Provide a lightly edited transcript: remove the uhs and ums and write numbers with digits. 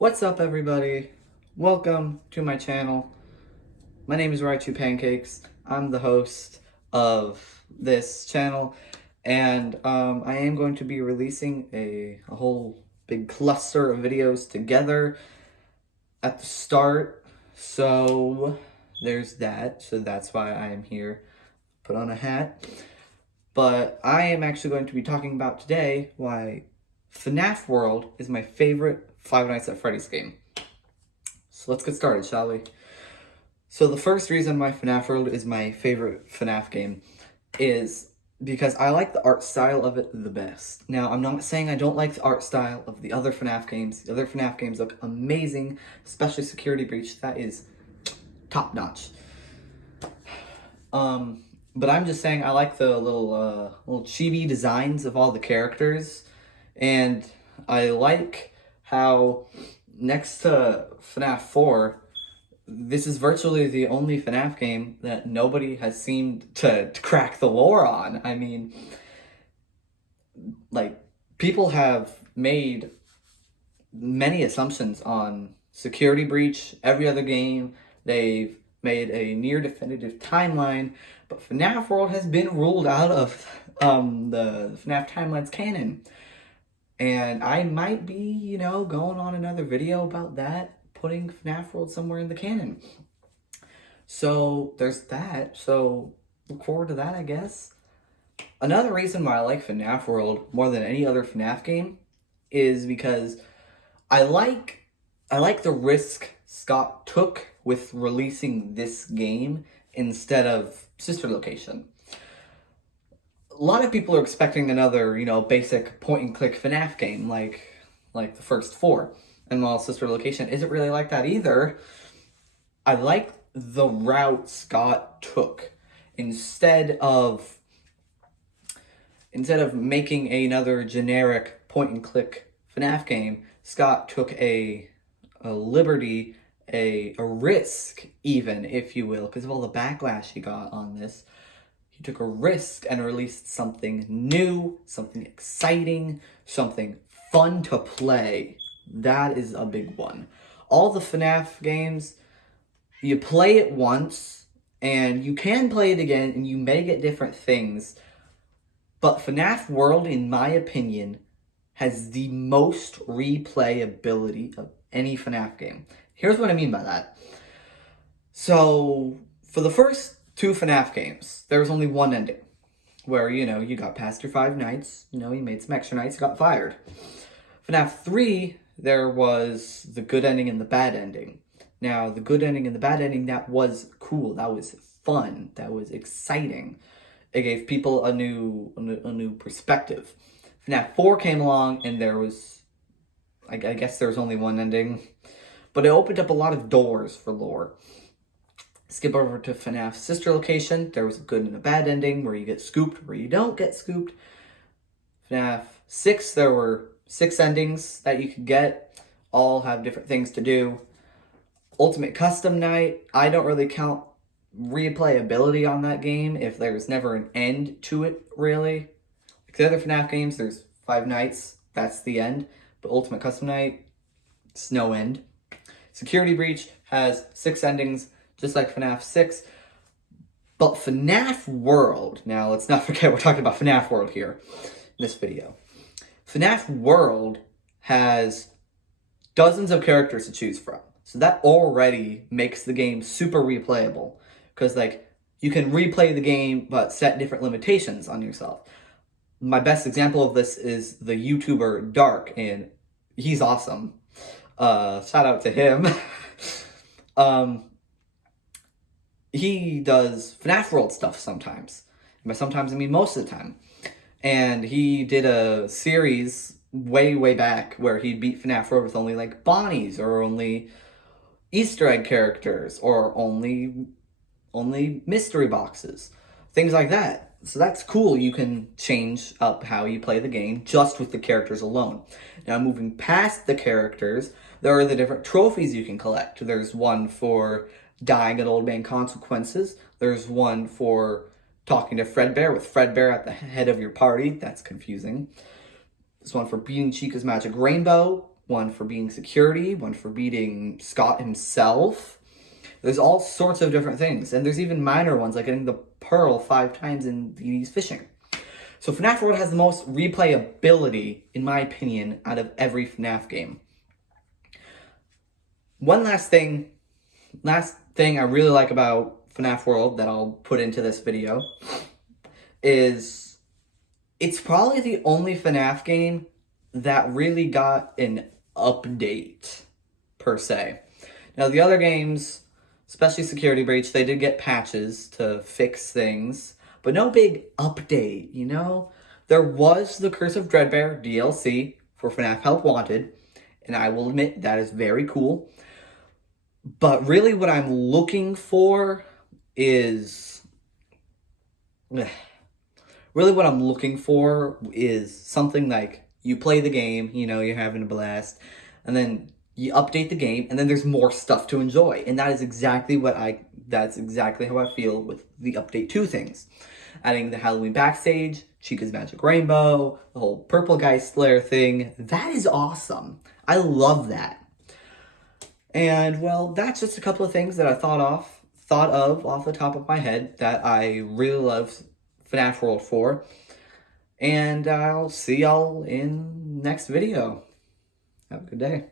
What's up, everybody? Welcome to my channel. My name is Pancakes. I'm the host of this channel, and I am going to be releasing a whole big cluster of videos together at the start. So there's that. So that's why I am here. Put on a hat. But I am actually going to be talking about today why FNAF World is my favorite Five Nights at Freddy's game. So let's get started, shall we? So the first reason why FNAF World is my favorite FNAF game is because I like the art style of it the best. Now, I'm not saying I don't like the art style of the other FNAF games. The other FNAF games look amazing, especially Security Breach. That is top-notch. But I'm just saying I like the little chibi designs of all the characters, and I like how next to FNAF 4, this is virtually the only FNAF game that nobody has seemed to crack the lore on. I mean, like, people have made many assumptions on Security Breach, every other game. They've made a near definitive timeline, but FNAF World has been ruled out of the FNAF timeline's canon. And I might be, going on another video about that, putting FNAF World somewhere in the canon. So there's that. So look forward to that, I guess. Another reason why I like FNAF World more than any other FNAF game is because I like the risk Scott took with releasing this game instead of Sister Location. A lot of people are expecting another, basic point-and-click FNAF game like the first four. And while Sister Location isn't really like that either, I like the route Scott took. Instead of making another generic point-and-click FNAF game, Scott took a liberty, a risk even, if you will, because of all the backlash he got on this. He took a risk and released something new, something exciting, something fun to play. That is a big one. All the FNAF games, you play it once, and you can play it again, and you may get different things. But FNAF World, in my opinion, has the most replayability of any FNAF game. Here's what I mean by that. So, for the first two FNAF games, there was only one ending. Where, you got past your 5 nights, you made some extra nights, you got fired. FNAF 3, there was the good ending and the bad ending. Now, the good ending and the bad ending, that was cool, that was fun, that was exciting. It gave people a new perspective. FNAF 4 came along, and there was, I guess there was only one ending, but it opened up a lot of doors for lore. Skip over to FNAF Sister Location. There was a good and a bad ending, where you get scooped, where you don't get scooped. FNAF 6, there were 6 endings that you could get. All have different things to do. Ultimate Custom Night, I don't really count replayability on that game if there's never an end to it, really. Like the other FNAF games, there's 5 nights, that's the end. But Ultimate Custom Night, it's no end. Security Breach has 6 endings, just like FNAF 6. But FNAF World, now let's not forget we're talking about FNAF World here in this video. FNAF World has dozens of characters to choose from. So that already makes the game super replayable. Because, you can replay the game, but set different limitations on yourself. My best example of this is the YouTuber Dark, and he's awesome. Shout out to him. He does FNAF World stuff sometimes. By sometimes, I mean most of the time. And he did a series way back where he beat FNAF World with only, Bonnies, or only Easter egg characters, or only mystery boxes. Things like that. So that's cool. You can change up how you play the game just with the characters alone. Now, moving past the characters, there are the different trophies you can collect. There's one for dying at Old Man Consequences. There's one for talking to Fredbear with Fredbear at the head of your party. That's confusing. There's one for beating Chica's Magic Rainbow. one for being security, one for beating Scott himself. There's all sorts of different things. And there's even minor ones, like getting the pearl 5 times in Dee Dee's fishing. So FNAF World has the most replayability, in my opinion, out of every FNAF game. One last thing I really like about FNAF World that I'll put into this video is it's probably the only FNAF game that really got an update, per se. Now, the other games, especially Security Breach, they did get patches to fix things, but no big update, you know? There was the Curse of Dreadbear DLC for FNAF Help Wanted, and I will admit that is very cool. But really what I'm looking for is... Really what I'm looking for is something like you play the game, you know, you're having a blast, and then you update the game, and then there's more stuff to enjoy. And that is exactly that's exactly how I feel with the Update 2 things. Adding the Halloween Backstage, Chica's Magic Rainbow, the whole Purple Guy Slayer thing. That is awesome. I love that. And, well, that's just a couple of things that I thought of off the top of my head that I really love FNAF World for. And I'll see y'all in next video. Have a good day.